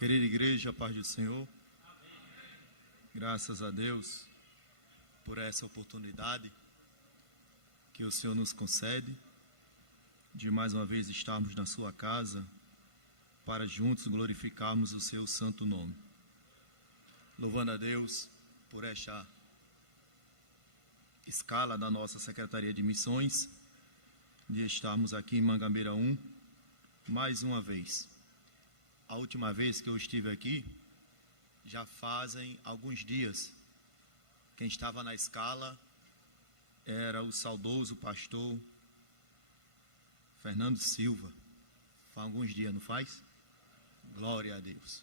Querida igreja, a paz do Senhor. Graças a Deus por essa oportunidade que o Senhor nos concede de mais uma vez estarmos na sua casa para juntos glorificarmos o seu santo nome. Louvando a Deus por esta escala da nossa Secretaria de Missões, de estarmos aqui em Mangabeira 1, mais uma vez. A última vez que eu estive aqui, já fazem alguns dias. Quem estava na escala era o saudoso pastor Fernando Silva. Faz alguns dias, não faz? Glória a Deus.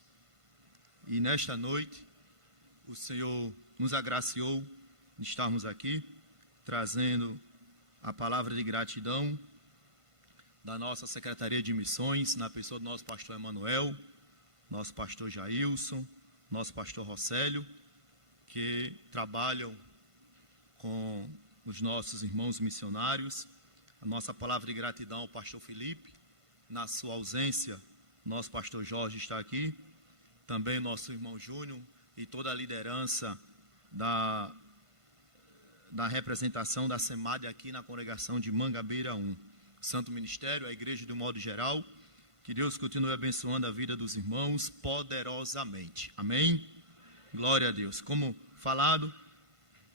E nesta noite, o Senhor nos agraciou de estarmos aqui, trazendo a palavra de gratidão da nossa Secretaria de Missões, na pessoa do nosso pastor Emanuel, nosso pastor Jailson, nosso pastor Rosélio, que trabalham com os nossos irmãos missionários. A nossa palavra de gratidão ao pastor Felipe, na sua ausência, nosso pastor Jorge está aqui, também nosso irmão Júnior e toda a liderança da representação da SEMAD aqui na congregação de Mangabeira 1. Santo Ministério, a igreja de um modo geral, que Deus continue abençoando a vida dos irmãos poderosamente. Amém? Glória a Deus. Como falado,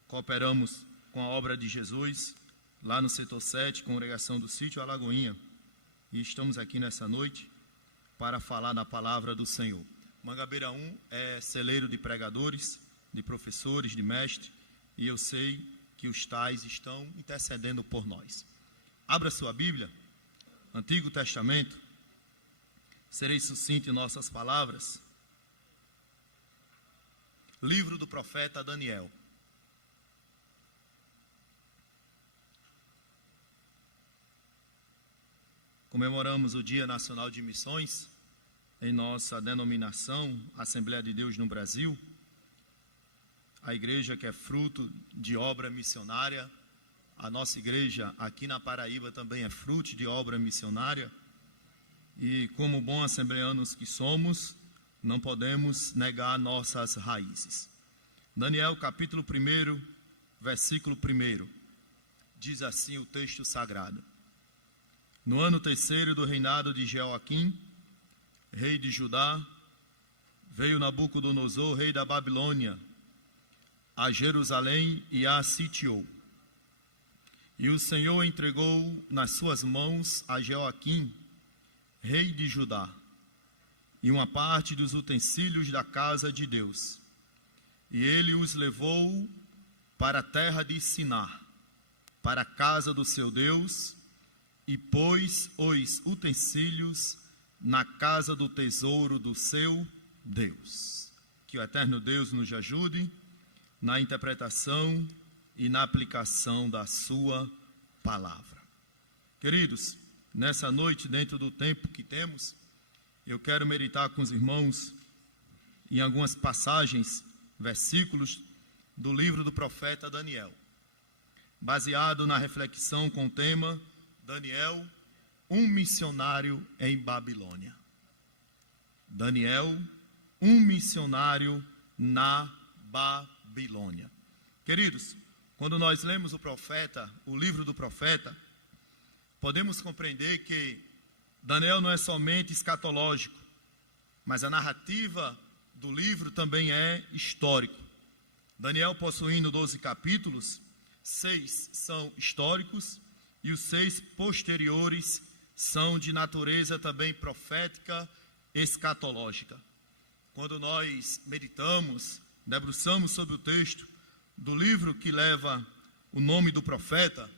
cooperamos com a obra de Jesus, lá no setor 7, congregação do sítio Alagoinha, e estamos aqui nessa noite para falar da palavra do Senhor. Mangabeira 1 é celeiro de pregadores, de professores, de mestres, e eu sei que os tais estão intercedendo por nós. Abra sua Bíblia, Antigo Testamento. Serei sucinto em nossas palavras. Livro do profeta Daniel. Comemoramos o Dia Nacional de Missões em nossa denominação, Assembleia de Deus no Brasil. A igreja que é fruto de obra missionária. A nossa igreja aqui na Paraíba também é fruto de obra missionária. E como bons assembleanos que somos, não podemos negar nossas raízes. Daniel capítulo 1, versículo 1. Diz assim o texto sagrado. No ano 3º do reinado de Jeoaquim, rei de Judá, veio Nabucodonosor, rei da Babilônia, a Jerusalém e a sitiou. E o Senhor entregou nas suas mãos a Jeoaquim, rei de Judá, e uma parte dos utensílios da casa de Deus. E ele os levou para a terra de Sinar, para a casa do seu Deus, e pôs os utensílios na casa do tesouro do seu Deus. Que o eterno Deus nos ajude na interpretação e na aplicação da sua palavra. Queridos, nessa noite, dentro do tempo que temos, eu quero meditar com os irmãos em algumas passagens, versículos do livro do profeta Daniel, baseado na reflexão com o tema Daniel, um missionário em Babilônia. Daniel, um missionário na Babilônia. Queridos, quando nós lemos o livro do profeta, podemos compreender que Daniel não é somente escatológico, mas a narrativa do livro também é histórico. Daniel, possuindo 12 capítulos, 6 são históricos e os 6 posteriores são de natureza também profética, escatológica. Quando nós meditamos, debruçamos sobre o texto do livro que leva o nome do profeta,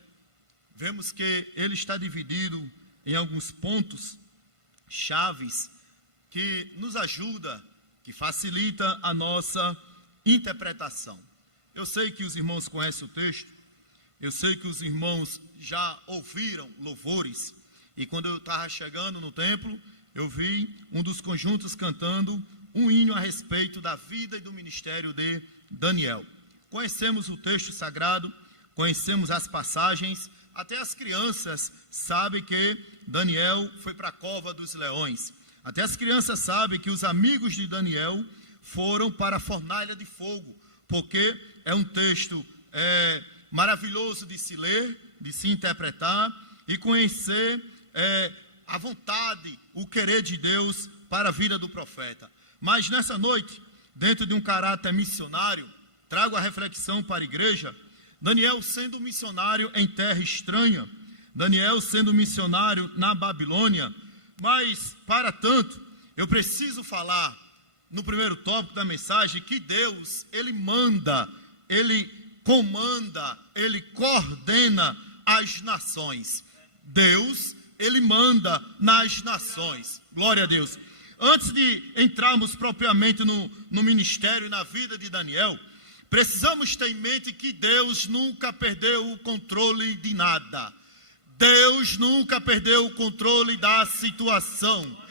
vemos que ele está dividido em alguns pontos chaves que nos ajuda, que facilita a nossa interpretação. Eu sei que os irmãos conhecem o texto, eu sei que os irmãos já ouviram louvores, e quando eu estava chegando no templo, eu vi um dos conjuntos cantando um hino a respeito da vida e do ministério de Daniel. Conhecemos o texto sagrado, conhecemos as passagens, até as crianças sabem que Daniel foi para a cova dos leões. Até as crianças sabem que os amigos de Daniel foram para a fornalha de fogo, porque é um texto maravilhoso de se ler, de se interpretar e conhecer a vontade, o querer de Deus para a vida do profeta. Mas nessa noite, dentro de um caráter missionário, trago a reflexão para a igreja. Daniel sendo missionário em terra estranha, Daniel sendo missionário na Babilônia, mas para tanto, eu preciso falar no primeiro tópico da mensagem que Deus, Ele manda, Ele comanda, Ele coordena as nações. Deus, Ele manda nas nações. Glória a Deus. Antes de entrarmos propriamente no ministério e na vida de Daniel, precisamos ter em mente que Deus nunca perdeu o controle de nada. Deus nunca perdeu o controle da situação.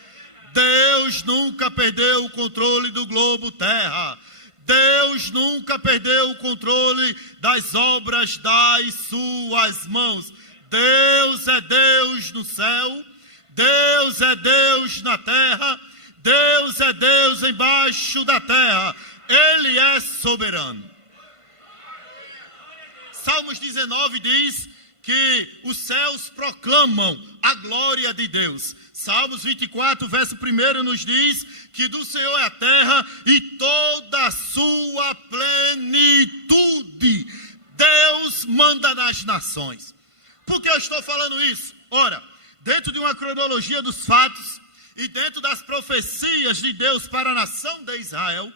Deus nunca perdeu o controle do globo terra. Deus nunca perdeu o controle das obras das suas mãos. Deus é Deus no céu, Deus é Deus na terra, Deus é Deus embaixo da terra. Ele é soberano. Salmos 19 diz que os céus proclamam a glória de Deus. Salmos 24, verso 1 nos diz que do Senhor é a terra e toda a sua plenitude. Deus manda nas nações. Por que eu estou falando isso? Ora, dentro de uma cronologia dos fatos e dentro das profecias de Deus para a nação de Israel,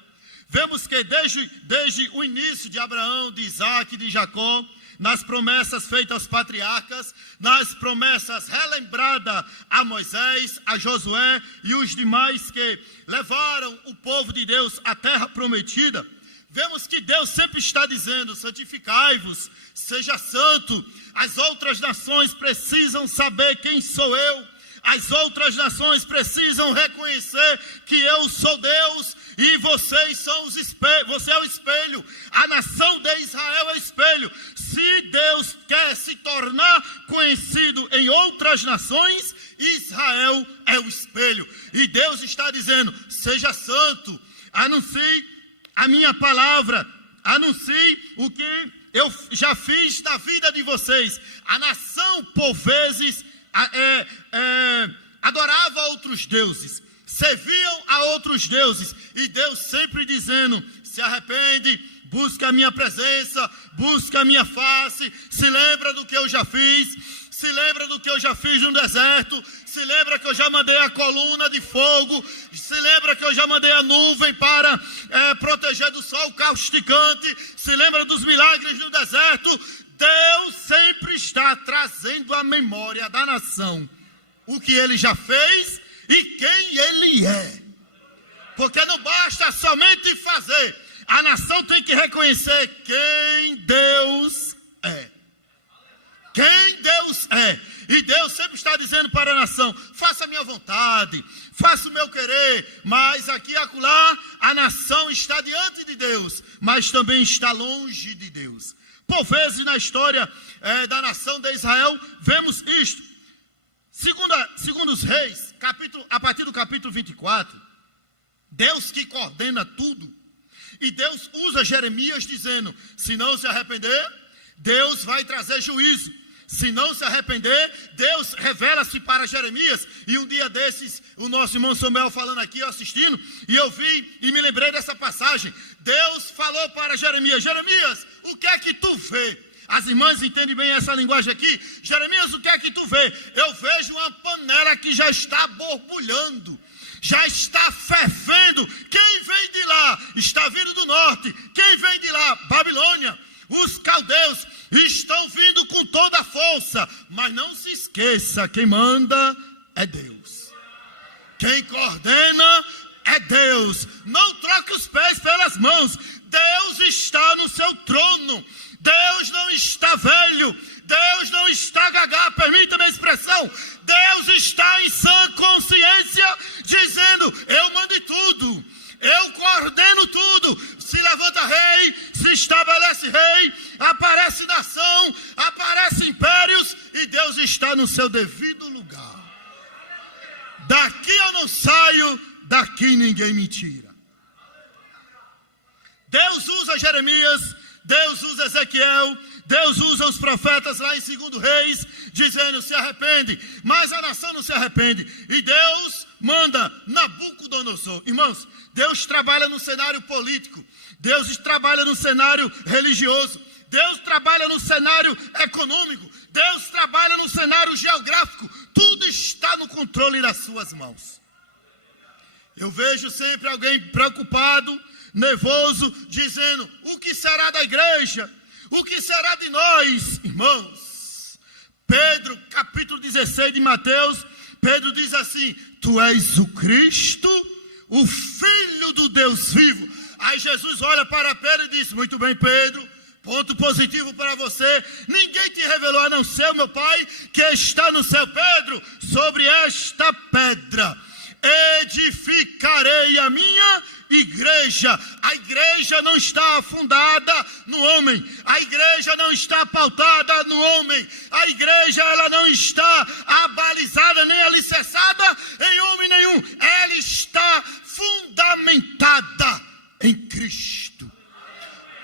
vemos que desde o início de Abraão, de Isaac e de Jacó, nas promessas feitas aos patriarcas, nas promessas relembradas a Moisés, a Josué e os demais que levaram o povo de Deus à terra prometida, vemos que Deus sempre está dizendo: santificai-vos, seja santo. As outras nações precisam saber quem sou eu. As outras nações precisam reconhecer que eu sou Deus e vocês são os espelhos. Você é o espelho. A nação de Israel é o espelho. Se Deus quer se tornar conhecido em outras nações, Israel é o espelho. E Deus está dizendo: seja santo, anuncie a minha palavra, anuncie o que eu já fiz na vida de vocês. A nação, por vezes, adorava outros deuses, serviam a outros deuses, e Deus sempre dizendo: se arrepende, busca a minha presença, busca a minha face, se lembra do que eu já fiz, se lembra do que eu já fiz no deserto, se lembra que eu já mandei a coluna de fogo, se lembra que eu já mandei a nuvem para proteger do sol causticante, se lembra dos milagres no deserto. Deus sempre está trazendo à memória da nação o que ele já fez e quem ele é. Porque não basta somente fazer, a nação tem que reconhecer quem Deus é. Quem Deus é. E Deus sempre está dizendo para a nação: faça a minha vontade, faça o meu querer. Mas aqui e acolá, a nação está diante de Deus, mas também está longe de Deus. Por vezes na história da nação de Israel, vemos isto. Segundo os Reis, a partir do capítulo 24, Deus que coordena tudo. E Deus usa Jeremias dizendo: se não se arrepender, Deus vai trazer juízo. Se não se arrepender, Deus revela-se para Jeremias. E um dia desses, o nosso irmão Samuel falando aqui, eu assistindo, e eu vi e me lembrei dessa passagem. Deus falou para Jeremias: Jeremias, o que é que tu vê? As irmãs entendem bem essa linguagem aqui. Jeremias, o que é que tu vê? Eu vejo uma panela que já está borbulhando, já está fervendo. Quem vem de lá? Está vindo do norte. Quem vem de lá? Babilônia. Os caldeus estão vindo com toda a força. Mas não se esqueça, quem manda é Deus. Quem coordena é Deus. Não troque os pés pelas mãos. Deus está no seu trono. Deus não está velho. Deus não está gagá, permita-me a expressão. Deus está em sã consciência, dizendo: eu mando tudo, eu coordeno tudo. Se levanta rei, se estabelece rei, aparece nação, aparece impérios, e Deus está no seu devido lugar. Daqui eu não saio daqui ninguém me tira. Deus usa Jeremias, Deus usa Ezequiel, Deus usa os profetas lá em 2 Reis, dizendo, se arrepende, mas a nação não se arrepende. E Deus manda Nabucodonosor. Irmãos, Deus trabalha no cenário político, Deus trabalha no cenário religioso, Deus trabalha no cenário econômico, Deus trabalha no cenário geográfico. Tudo está no controle das suas mãos. Eu vejo sempre alguém preocupado, nervoso, dizendo, o que será da igreja? O que será de nós, irmãos? Pedro, capítulo 16 de Mateus, Pedro diz assim, tu és o Cristo, o Filho do Deus vivo. Aí Jesus olha para Pedro e diz, muito bem, Pedro, ponto positivo para você, ninguém te revelou a não ser o meu Pai que está no céu. Pedro, sobre esta pedra edificarei a minha igreja. A igreja não está fundada no homem, a igreja não está pautada no homem, a igreja ela não está abalizada nem alicerçada em homem nenhum, ela está fundamentada em Cristo.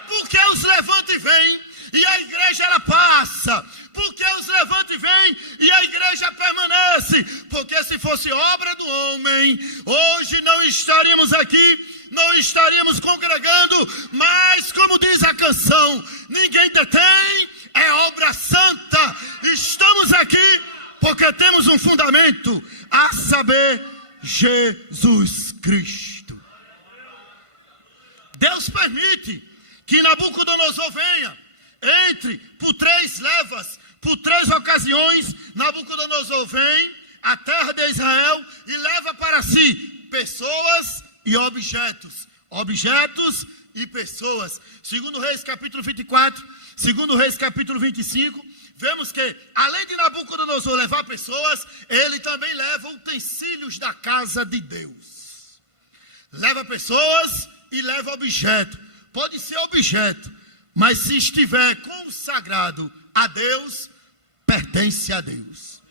Porque os levantes vêm e a igreja ela passa, porque os levantes vêm e a igreja permanece, porque se fosse obra do homem, hoje não estaríamos aqui, não estaríamos congregando, mas como diz a canção, ninguém detém, é obra santa. Estamos aqui porque temos um fundamento, a saber, Jesus Cristo. Deus permite que Nabucodonosor venha, entre por 3 levas, por 3 ocasiões, Nabucodonosor vem à terra de Israel e leva para si pessoas e objetos, objetos e pessoas. 2 Reis capítulo 24, 2 Reis capítulo 25, vemos que além de Nabucodonosor levar pessoas, ele também leva utensílios da casa de Deus. Leva pessoas e leva objeto. Pode ser objeto, mas se estiver consagrado a Deus, pertence a Deus.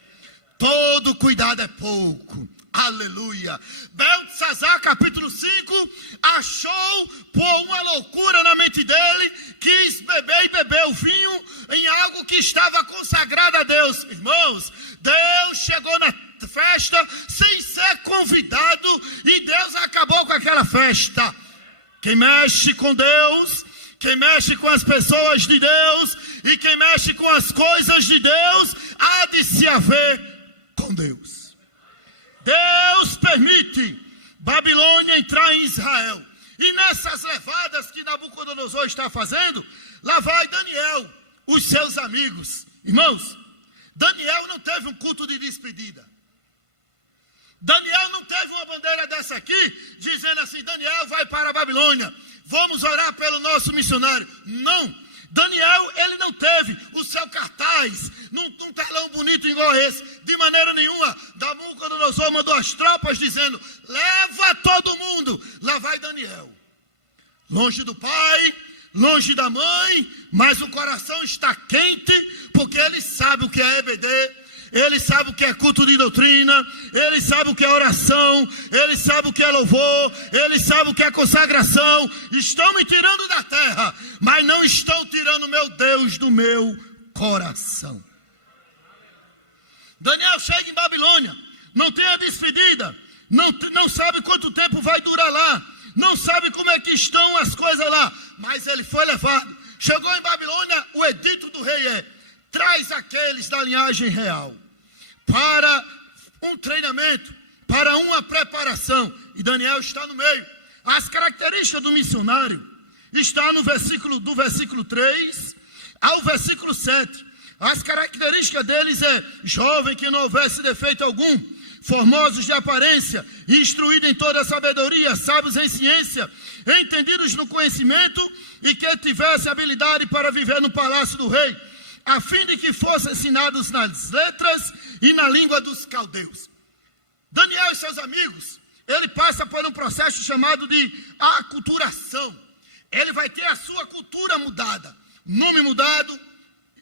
Todo cuidado é pouco. Aleluia. Beltesazar, capítulo 5, achou por uma loucura na mente dele, quis beber e bebeu vinho em algo que estava consagrado a Deus. Irmãos, Deus chegou na festa sem ser convidado e Deus acabou com aquela festa. Quem mexe com Deus, quem mexe com as pessoas de Deus e quem mexe com as coisas de Deus, há de se haver com Deus. Deus permite Babilônia entrar em Israel. E nessas levadas que Nabucodonosor está fazendo, lá vai Daniel, os seus amigos. Irmãos, Daniel não teve um culto de despedida. Daniel não teve uma bandeira dessa aqui, dizendo assim, Daniel vai para a Babilônia, vamos orar pelo nosso missionário. Não, Daniel, ele não teve o seu cartaz num telão bonito igual esse, de maneira nenhuma. Nabucodonosor mandou as tropas dizendo, leva todo mundo. Lá vai Daniel, longe do pai, longe da mãe, mas o coração está quente, porque ele sabe o que é EBD, ele sabe o que é culto de doutrina, ele sabe o que é oração, ele sabe o que é louvor, ele sabe o que é consagração. Estão me tirando da terra, mas não estão tirando meu Deus do meu coração. Daniel chega em Babilônia, não tem a despedida, não sabe quanto tempo vai durar lá, não sabe como é que estão as coisas lá, mas ele foi levado. Chegou em Babilônia, o edito do rei é, traz aqueles da linhagem real para um treinamento, para uma preparação. E Daniel está no meio. As características do missionário está no do versículo 3 ao versículo 7. As características deles é jovem, que não houvesse defeito algum, formosos de aparência, instruídos em toda a sabedoria, sábios em ciência, entendidos no conhecimento e que tivesse habilidade para viver no palácio do rei, a fim de que fossem ensinados nas letras e na língua dos caldeus. Daniel e seus amigos, ele passa por um processo chamado de aculturação. Ele vai ter a sua cultura mudada, nome mudado,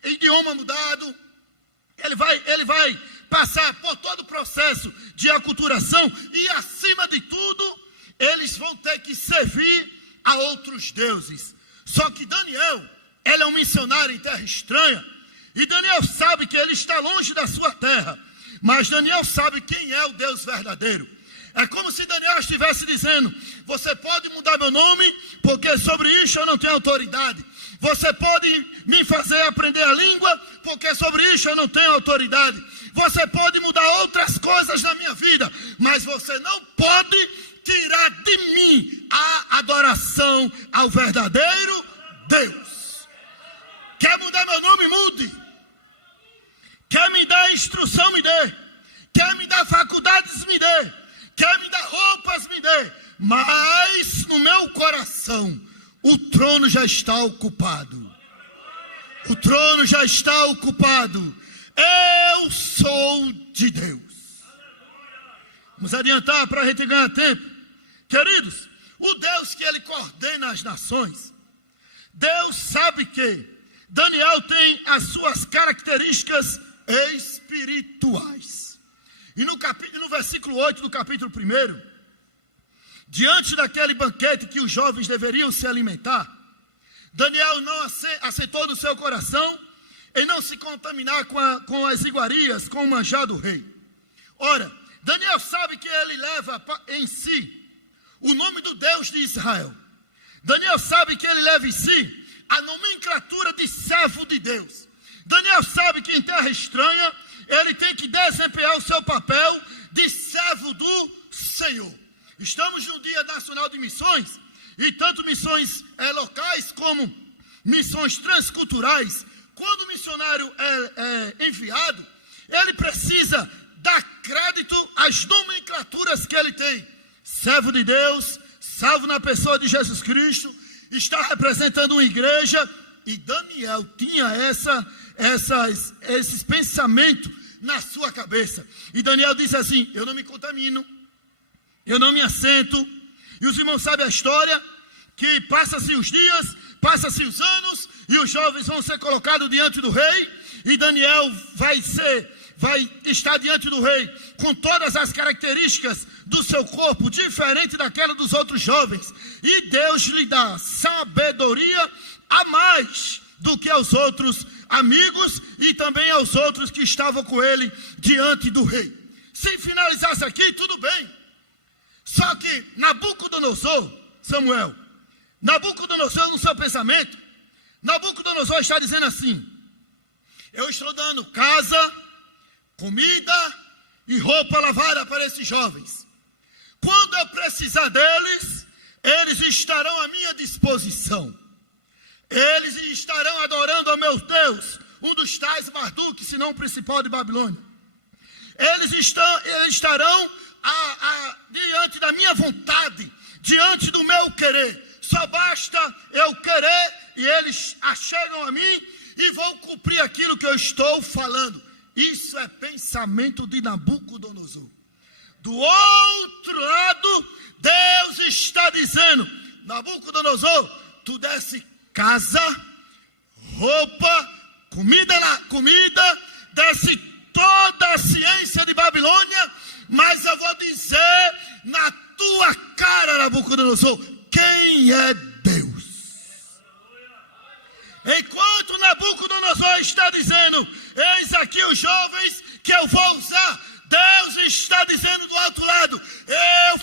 idioma mudado. Ele vai passar por todo o processo de aculturação e, acima de tudo, servir a outros deuses. Só que Daniel, ele é um missionário em terra estranha, e Daniel sabe que ele está longe da sua terra, mas Daniel sabe quem é o Deus verdadeiro. É como se Daniel estivesse dizendo: você pode mudar meu nome, porque sobre isso eu não tenho autoridade. Você pode me fazer aprender a língua, porque sobre isso eu não tenho autoridade. Você pode mudar outras coisas na minha vida, mas você não pode tirar de mim a adoração ao verdadeiro Deus. Quer mudar meu nome? Mude. Quer me dar instrução? Me dê. Quer me dar faculdades? Me dê. Quer me dar roupas? Me dê. Mas no meu coração o trono já está ocupado. O trono já está ocupado. Eu sou de Deus. Vamos adiantar para a gente ganhar tempo. Queridos, o Deus que ele coordena as nações, Deus sabe que Daniel tem as suas características espirituais. E no versículo 8 do capítulo 1, diante daquele banquete que os jovens deveriam se alimentar, Daniel não aceitou no seu coração em não se contaminar com as iguarias, com o manjar do rei. Ora, Daniel sabe que ele leva em si o nome do Deus de Israel. Daniel sabe que ele leva em si a nomenclatura de servo de Deus. Daniel sabe que em terra estranha ele tem que desempenhar o seu papel de servo do Senhor. Estamos no Dia Nacional de Missões, e tanto missões locais como missões transculturais. Quando o missionário é enviado, ele precisa dar crédito às nomenclaturas que ele tem. Servo de Deus, salvo na pessoa de Jesus Cristo, está representando uma igreja, e Daniel tinha esses pensamentos na sua cabeça. E Daniel disse assim: eu não me contamino, eu não me assento. E os irmãos sabem a história, que passa-se os dias, passa-se os anos, e os jovens vão ser colocados diante do rei, e Daniel vai estar diante do rei com todas as características do seu corpo, diferente daquela dos outros jovens, e Deus lhe dá sabedoria a mais do que aos outros amigos e também aos outros que estavam com ele diante do rei. Se finalizasse aqui, tudo bem. Só que Nabucodonosor, Samuel, Nabucodonosor, no seu pensamento, Nabucodonosor está dizendo assim: eu estou dando casa, comida e roupa lavada para esses jovens. Quando eu precisar deles, eles estarão à minha disposição. Eles estarão adorando ao meu Deus, um dos tais Marduk, se não o principal de Babilônia. Eles estarão diante da minha vontade, diante do meu querer. Só basta eu querer e eles chegam a mim e vão cumprir aquilo que eu estou falando. Isso é pensamento de Nabucodonosor. Do outro lado, Deus está dizendo: Nabucodonosor, tu desse casa, roupa, comida, desse toda a ciência de Babilônia, mas eu vou dizer na tua cara, Nabucodonosor, quem é Deus. Enquanto Nabucodonosor está dizendo: eis aqui os jovens que eu vou usar, Deus está dizendo do outro lado: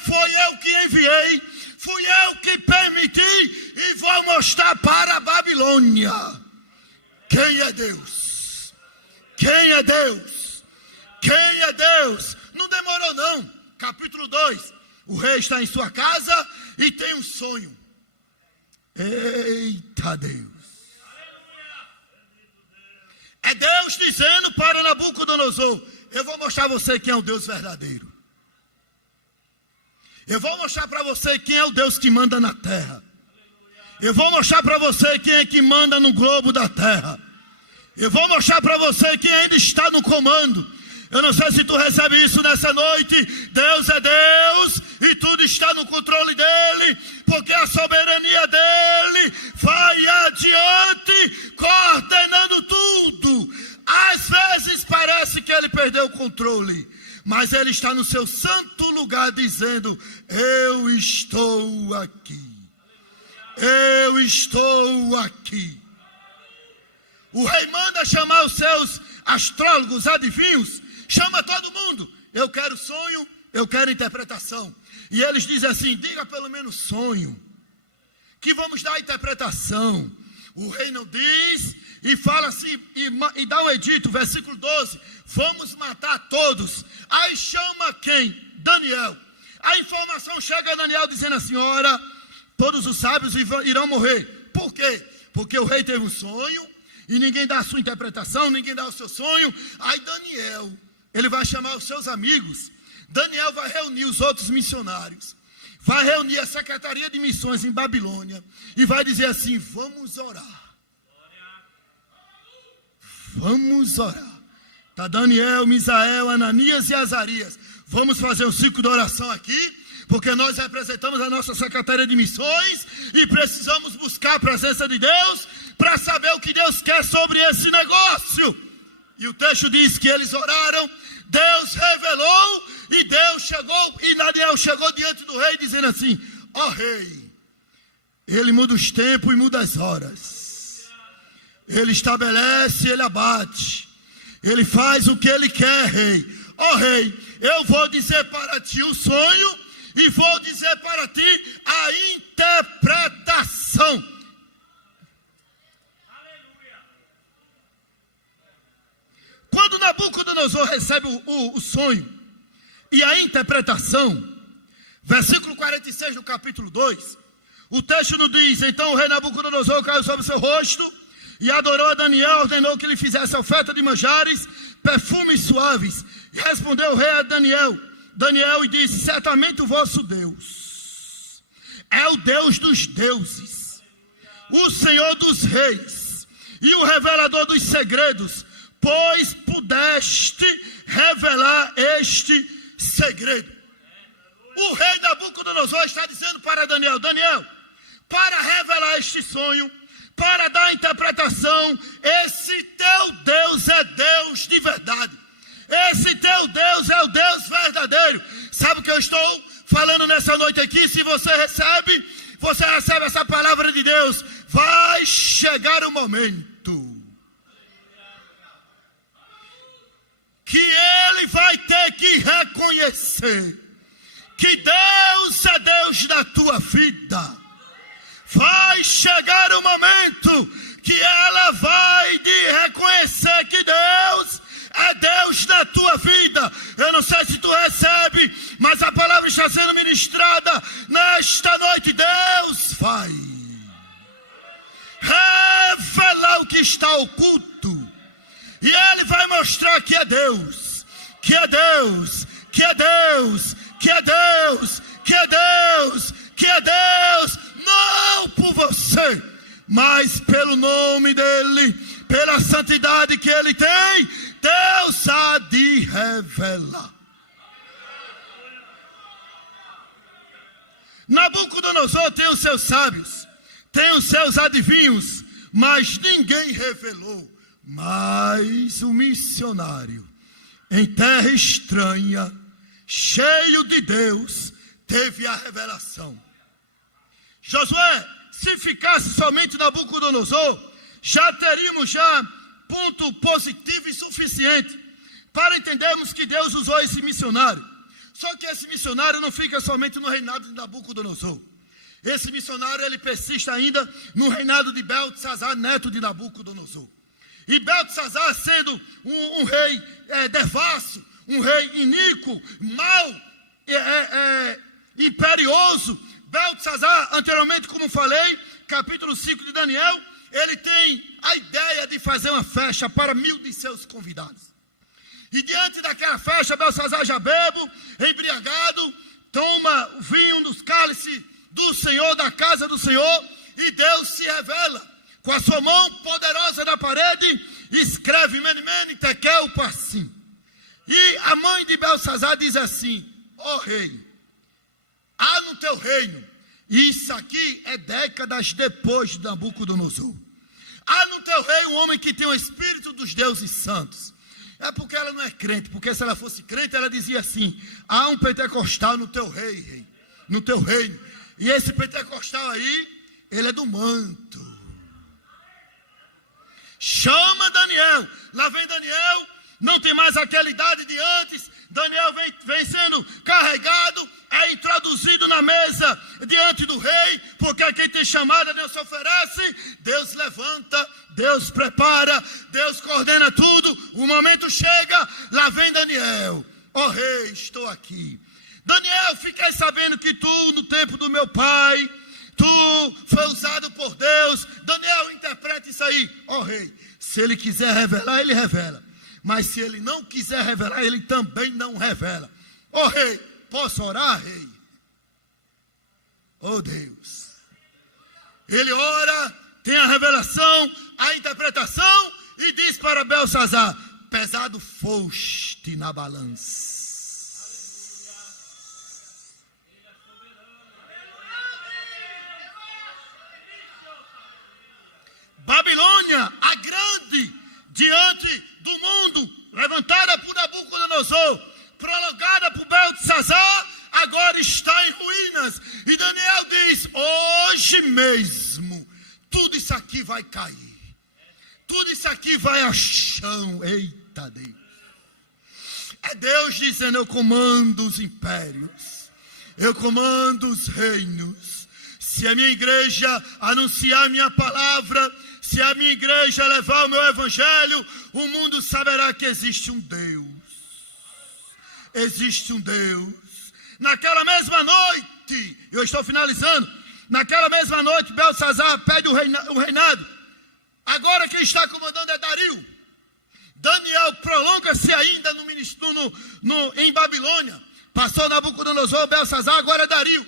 fui eu que enviei, fui eu que permiti, e vou mostrar para a Babilônia quem é Deus. Quem é Deus? Quem é Deus? Não demorou não. Capítulo 2, o rei está em sua casa e tem um sonho. Eita Deus! É Deus dizendo para Nabucodonosor: eu vou mostrar a você quem é o Deus verdadeiro. Eu vou mostrar para você quem é o Deus que manda na terra. Eu vou mostrar para você quem é que manda no globo da terra. Eu vou mostrar para você quem ainda está no comando. Eu não sei se tu recebe isso nessa noite. Deus é Deus e tudo está no controle dele, porque a soberania dele vai adiante, coordenando tudo. Às vezes parece que ele perdeu o controle, mas ele está no seu santo lugar dizendo: eu estou aqui. Eu estou aqui. O rei manda chamar os seus astrólogos, adivinhos, chama todo mundo. Eu quero sonho, eu quero interpretação. E eles dizem assim: diga pelo menos sonho, que vamos dar a interpretação. O rei não diz e fala assim, e dá um edito, versículo 12: vamos matar todos. Aí chama quem? Daniel. A informação chega a Daniel dizendo assim: ora, todos os sábios irão morrer. Por quê? Porque o rei teve um sonho e ninguém dá a sua interpretação, ninguém dá o seu sonho. Aí Daniel, ele vai chamar os seus amigos. Daniel vai reunir os outros missionários, vai reunir a Secretaria de Missões em Babilônia e vai dizer assim: vamos orar. Vamos orar. Está Daniel, Misael, Ananias e Azarias. Vamos fazer um ciclo de oração aqui, porque nós representamos a nossa Secretaria de Missões e precisamos buscar a presença de Deus para saber o que Deus quer sobre esse negócio. E o texto diz que eles oraram, Deus revelou e Deus chegou, e Daniel chegou diante do rei dizendo assim: ó rei, ele muda os tempos e muda as horas, ele estabelece, ele abate, ele faz o que ele quer, rei. Ó rei, eu vou dizer para ti o sonho e vou dizer para ti a interpretação. Quando Nabucodonosor recebe o sonho e a interpretação, versículo 46 do capítulo 2, o texto nos diz: então o rei Nabucodonosor caiu sobre seu rosto e adorou a Daniel, ordenou que lhe fizesse oferta de manjares, perfumes suaves. E respondeu o rei a Daniel e disse: certamente o vosso Deus é o Deus dos deuses, o Senhor dos reis e o revelador dos segredos, pois pudeste revelar este segredo. O rei Nabucodonosor está dizendo para Daniel: Daniel, para revelar este sonho, para dar interpretação, esse teu Deus é Deus de verdade. Esse teu Deus é o Deus verdadeiro. Sabe o que eu estou falando nessa noite aqui? Se você recebe essa palavra de Deus, vai chegar o momento que ele vai ter que reconhecer que Deus é Deus da tua vida. Vai chegar o momento que ela vai reconhecer que Deus é Deus da tua vida. Eu não sei se tu recebe, mas a palavra está sendo ministrada nesta noite. Deus vai revelar o que está oculto, e Ele vai mostrar que é Deus, que é Deus, que é Deus, que é Deus, que é Deus, que é Deus, não por você, mas pelo nome dEle, pela santidade que Ele tem. Deus há de revelar. Nabucodonosor tem os seus sábios, tem os seus adivinhos, mas ninguém revelou. Mas o missionário em terra estranha, cheio de Deus, teve a revelação. Josué, se ficasse somente Nabucodonosor, já teríamos ponto positivo e suficiente para entendermos que Deus usou esse missionário. Só que esse missionário não fica somente no reinado de Nabucodonosor. Esse missionário, ele persiste ainda no reinado de Beltesazar, neto de Nabucodonosor. E Beltesazar, sendo um rei devasso, um rei iníquo, mau, imperioso, Beltesazar, anteriormente, como falei, capítulo 5 de Daniel, ele tem a ideia de fazer uma festa para 1000 de seus convidados. E diante daquela festa, Beltesazar já bebo, embriagado, toma o vinho dos cálices do Senhor, da casa do Senhor, e Deus se revela. Com a sua mão poderosa na parede, escreve Mene, Mene, Tekel, Parsim. E a mãe de Beltesazar diz assim: ó rei, há no teu reino, e isso aqui é décadas depois de Nabucodonosor, há no teu reino um homem que tem o espírito dos deuses santos. É porque ela não é crente, porque se ela fosse crente, ela dizia assim: há um pentecostal no teu rei, rei. no teu reino. E esse pentecostal aí, ele é do manto. Chama Daniel. Lá vem Daniel. Não tem mais aquela idade de antes. Daniel vem sendo carregado, é introduzido na mesa diante do rei, porque quem tem chamada, Deus se oferece, Deus levanta, Deus prepara, Deus coordena tudo. O momento chega, lá vem Daniel. Ó rei, estou aqui. Daniel, fiquei sabendo que tu, no tempo do meu pai, tu foi usado por Deus. Daniel, interpreta isso aí. Ó rei, se ele quiser revelar, ele revela. Mas se ele não quiser revelar, ele também não revela. Ó rei, posso orar, rei? Oh Deus. Ele ora, tem a revelação, a interpretação, e diz para Belsazar: pesado foste na balança. Babilônia, a grande, diante do mundo, levantada por Nabucodonosor, prolongada por Belsazar, agora está em ruínas. E Daniel diz: hoje mesmo, tudo isso aqui vai cair. Tudo isso aqui vai ao chão. Eita Deus. É Deus dizendo: eu comando os impérios, eu comando os reinos. Se a minha igreja anunciar a minha palavra, se a minha igreja levar o meu evangelho, o mundo saberá que existe um Deus. Existe um Deus. Naquela mesma noite, eu estou finalizando, naquela mesma noite, Belsazar pede o reinado. Agora quem está comandando é Dario. Daniel prolonga-se ainda em Babilônia. Passou Nabucodonosor, Belsazar, agora é Dario.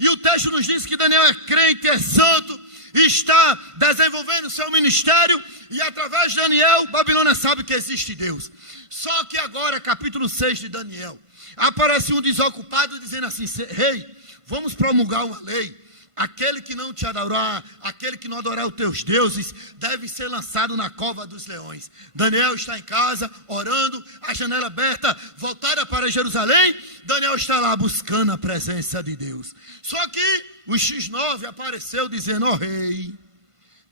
E o texto nos diz que Daniel é crente, é santo, está desenvolvendo o seu ministério, e através de Daniel, Babilônia sabe que existe Deus. Só que agora, capítulo 6 de Daniel, aparece um desocupado dizendo assim: rei, vamos promulgar uma lei. Aquele que não te adorar, aquele que não adorar os teus deuses, deve ser lançado na cova dos leões. Daniel está em casa, orando, a janela aberta, voltada para Jerusalém. Daniel está lá buscando a presença de Deus. Só que o X9 apareceu dizendo: ó rei,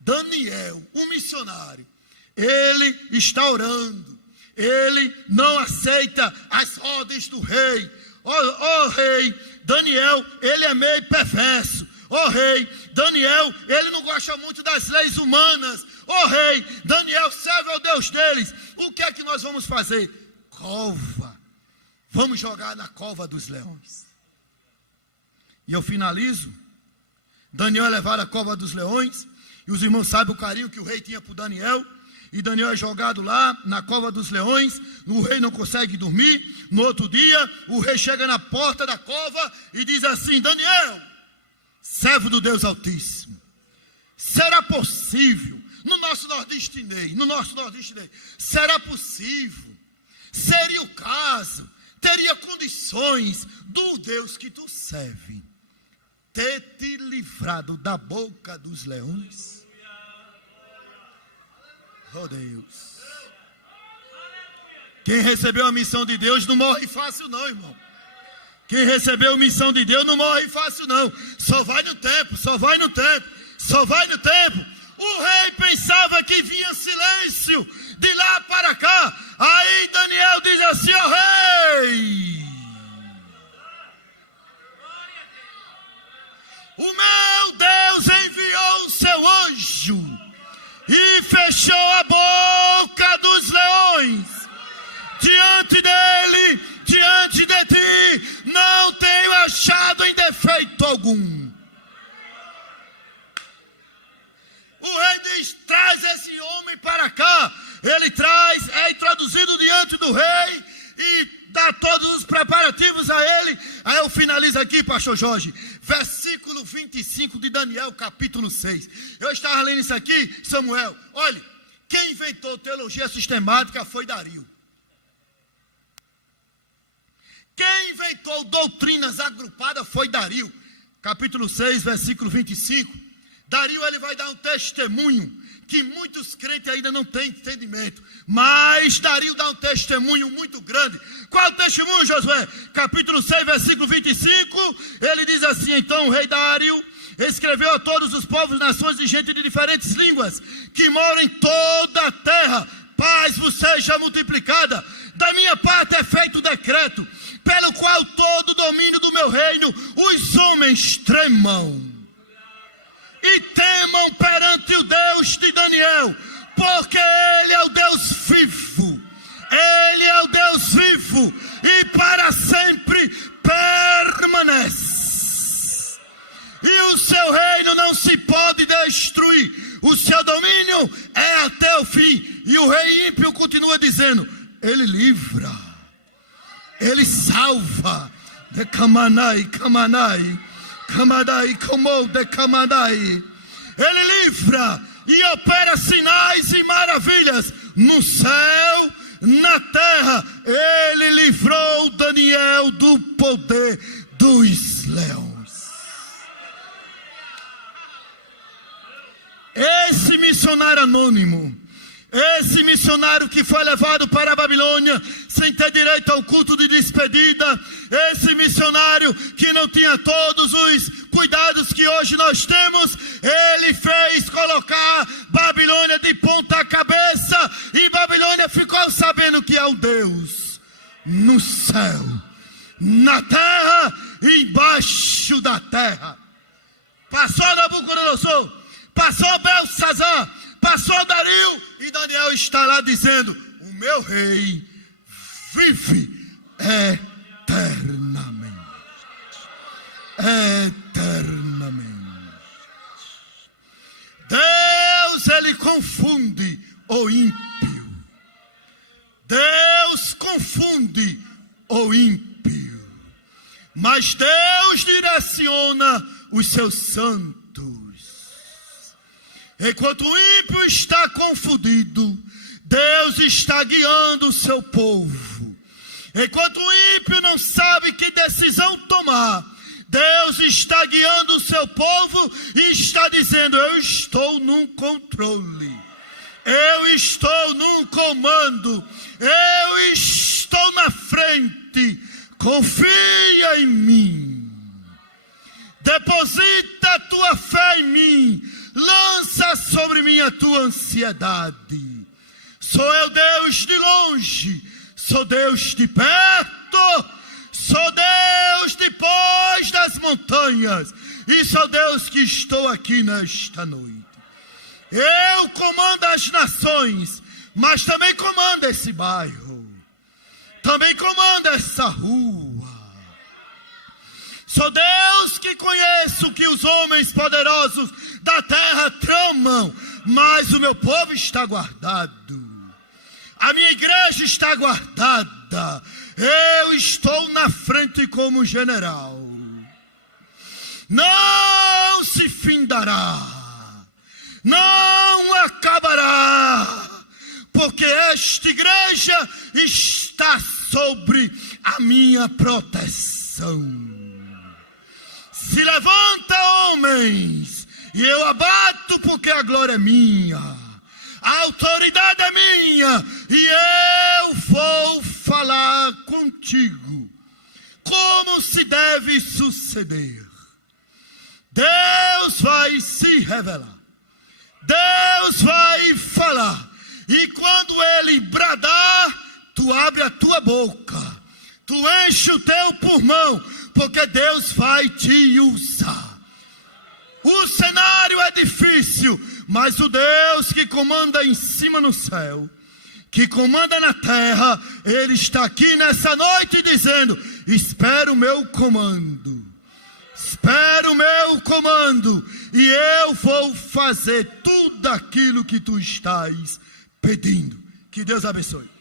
Daniel, um missionário, ele está orando, ele não aceita as ordens do rei. Ó rei, Daniel, ele é meio perverso. Ó rei, Daniel, ele não gosta muito das leis humanas. Ó rei, Daniel serve ao Deus deles. O que é que nós vamos fazer? Cova. Vamos jogar na cova dos leões. E eu finalizo. Daniel é levado à cova dos leões. E os irmãos sabem o carinho que o rei tinha por Daniel. E Daniel é jogado lá na cova dos leões. O rei não consegue dormir. No outro dia, o rei chega na porta da cova e diz assim: Daniel, servo do Deus Altíssimo, será possível, no nosso nordestinês, será possível, seria o caso, teria condições do Deus que tu serve ter te livrado da boca dos leões? Oh Deus. Quem recebeu a missão de Deus não morre fácil não, irmão. Quem recebeu a missão de Deus não morre fácil não. Só vai no tempo. O rei pensava que vinha silêncio de lá para cá. Aí Daniel diz assim: ó rei, o meu Deus enviou o seu anjo e fechou a boca dos leões diante dele, diante de ti, não tenho achado em defeito algum. O rei diz: traz esse homem para cá. Ele traz, é introduzido diante do rei e dá todos os preparativos a ele. Aí eu finalizo aqui, pastor Jorge, versículo 25 de Daniel, capítulo 6. Eu estava lendo isso aqui, Samuel. Olha, quem inventou teologia sistemática foi Dario. Quem inventou doutrinas agrupadas foi Dario. Capítulo 6, versículo 25. Dario, ele vai dar um testemunho que muitos crentes ainda não têm entendimento. Mas Dario dá um testemunho muito grande. Qual o testemunho, Josué? Capítulo 6, versículo 25. Ele diz assim: então o rei Dario escreveu a todos os povos, nações e gente de diferentes línguas que moram em toda a terra: paz vos seja multiplicada. Da minha parte é feito decreto, pelo qual todo o domínio do meu reino os homens tremam e temam perante o Deus de Daniel, porque Ele é o Deus vivo. Ele é o Deus vivo e para sempre permanece. E o seu reino não se pode destruir. O seu domínio é até o fim. E o rei ímpio continua dizendo: Ele livra, Ele salva. De Kamanai, Kamanai, Kamadai, Komou, de Kamadai. Ele livra e opera sinais e maravilhas no céu, na terra. Ele livrou Daniel do poder dos leões. Esse missionário anônimo, esse missionário que foi levado para a Babilônia sem ter direito ao culto de despedida, esse missionário que não tinha todos os cuidados que hoje nós temos, ele fez colocar Babilônia de ponta cabeça, e Babilônia ficou sabendo que é o Deus no céu, na terra e embaixo da terra. Passou Nabucodonosor, passou Belsazar, passou Dario, e Daniel está lá dizendo: o meu rei vive eternamente. Eternamente. Deus, Ele confunde o ímpio. Deus confunde o ímpio. Mas Deus direciona os seus santos. Enquanto o ímpio está confundido, Deus está guiando o seu povo. Enquanto o ímpio não sabe que decisão tomar, Deus está guiando o seu povo e está dizendo: eu estou num controle, eu estou num comando, eu estou na frente, confia em mim, deposita a tua fé em mim, lança sobre mim a tua ansiedade. Sou eu Deus de longe, sou Deus de perto, sou Deus depois das montanhas, e sou Deus que estou aqui nesta noite. Eu comando as nações, mas também comando esse bairro, também comando essa rua. Sou Deus que conheço que os homens poderosos da terra tramam, mas o meu povo está guardado. A minha igreja está guardada. Eu estou na frente como general. Não se findará, não acabará, porque esta igreja está sobre a minha proteção. Se levanta, homens, e eu abato, porque a glória é minha, a autoridade é minha, e eu vou falar contigo como se deve suceder. Deus vai se revelar, Deus vai falar, e quando Ele bradar, tu abre a tua boca, tu enche o teu pulmão, porque Deus vai te usar. O cenário é difícil, mas o Deus que comanda em cima no céu, que comanda na terra, Ele está aqui nessa noite dizendo: espera o meu comando, espera o meu comando, e eu vou fazer tudo aquilo que tu estás pedindo. Que Deus abençoe.